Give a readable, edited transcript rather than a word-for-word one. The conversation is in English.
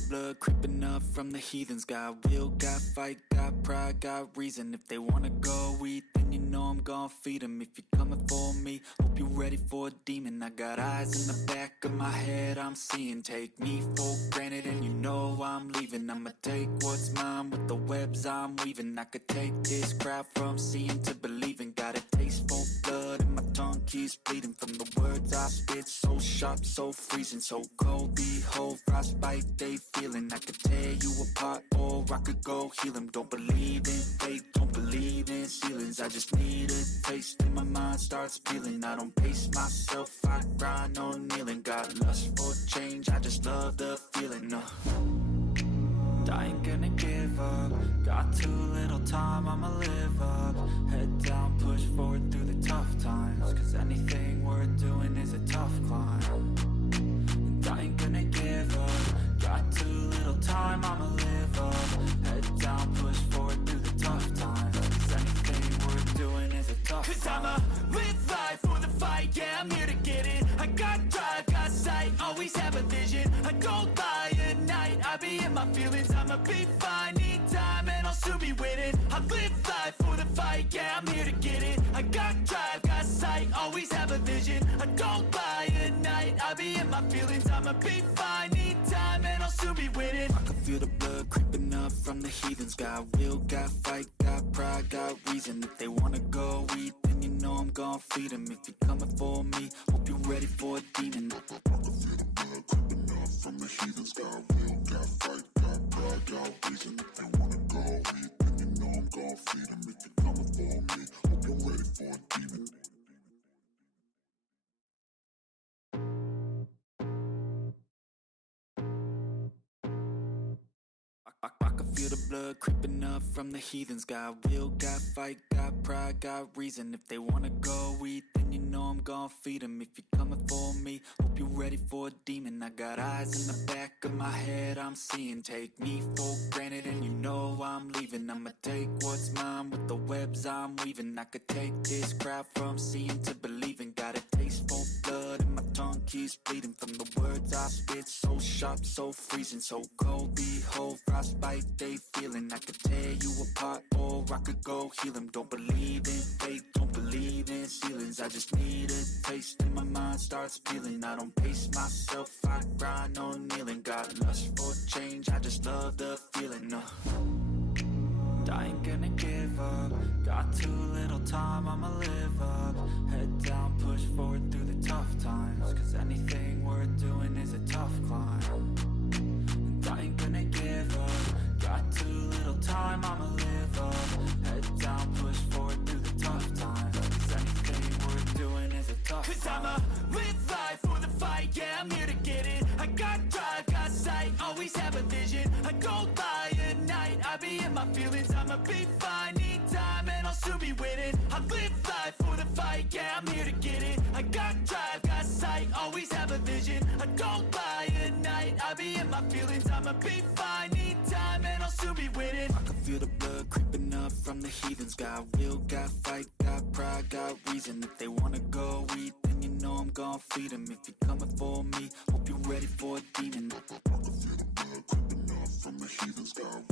the blood creeping up from the heathens. Got will, got fight, got pride, got reason. If they wanna go eat, then you know I'm gon' feed them. If you're coming for me, hope you're ready for a demon. I got eyes in the back of my head, I'm seeing. Take me for granted and you know I'm leaving. I'ma take what's mine with the webs I'm weaving. I could take this crowd from seeing to believing. Got a taste for blood and my tongue keeps bleeding. From the words I spit, so sharp, so freezing, so cold. Behold, frostbite they feeling. I could tear you apart or I could go heal them. Don't believe in fate, don't believe in ceilings. I just need a taste and my mind starts peeling. I don't pace myself, I grind on kneeling. Got lust for change, I just love the feeling. I ain't gonna give up. Got too little time, I'ma live up. Head down, push forward through the tough times. Cause anything worth doing is a tough climb. And I ain't gonna give up. Got too little time, I'ma live up. Head down, push forward through the tough times. Cause anything worth doing is a tough climb. Cause I'ma live life for the fight, yeah, I'm here to get it. I got drive, got sight, always have a vision. I don't lie at night, I be in my feelings. I'ma be fine, need time and I'll soon be winning. I live life for the fight, yeah, I'm here to get it. I got drive, got sight, always have a vision. I don't lie at night, I be in my feelings. I'ma be fine, need time and I'll soon be winning. I can feel the blood creeping up from the heathens. Got will, got fight, got pride, got reason. If they wanna go eat, then you know I'm gon' feed them. If you're coming for me, hope you're ready for a demon. I can feel the blood creeping up from the heathens. Got will, got fight, got pride, got reason. If they wanna go eat, then you know I'm gon' feed them. If you're coming for me, hope you're ready for a demon. I can feel the blood creeping up from the heathens. Got will, got fight, got pride, got reason. If they wanna go eat, then you know I'm gon' feed them. If you're coming for me, hope you're ready for a demon. I got eyes in the back of my head, I'm seeing. Take me for granted and you know I'm leaving. I'ma take what's mine with the webs I'm weaving. I could take this crowd from seeing to believing. Got a taste for blood and my tongue keeps bleeding. From the words I spit, so sharp, so freezing, so cold. Behold, frostbite they feeling. I could tear you apart or I could go heal them. Don't believe in fate, don't believe in ceilings. I just need a taste and my mind starts peeling. I don't pace myself, I grind on kneeling. Got lust for change, I just love the feeling. I ain't gonna give up. Got too little time, I'ma live up. Head down, push forward through the tough times. Cause anything worth doing is a tough climb. And I ain't gonna give up. Got too little time, I'ma live up. Head down, push forward through the tough times. Cause anything worth doing is a tough climb. Cause I'ma live life for the fight, yeah, I'm here to get it. I got drive, got sight, always have a vision. I don't lie at night, I be in my feelings. I'ma be fine, need time and I'll soon be winning. I live life for the fight, yeah, I'm here to get it. I got drive, got sight, always have a vision. I don't lie at night, I be in my feelings. I'ma be fine, need time and I'll soon be winning. I can feel the blood creeping up from the heathens. Got will, got fight, got pride, got reason. If they wanna go eat, then you know I'm gon' feed them. If you're coming for me, hope you're ready for a demon. I can feel the blood creeping up from the heathens. Got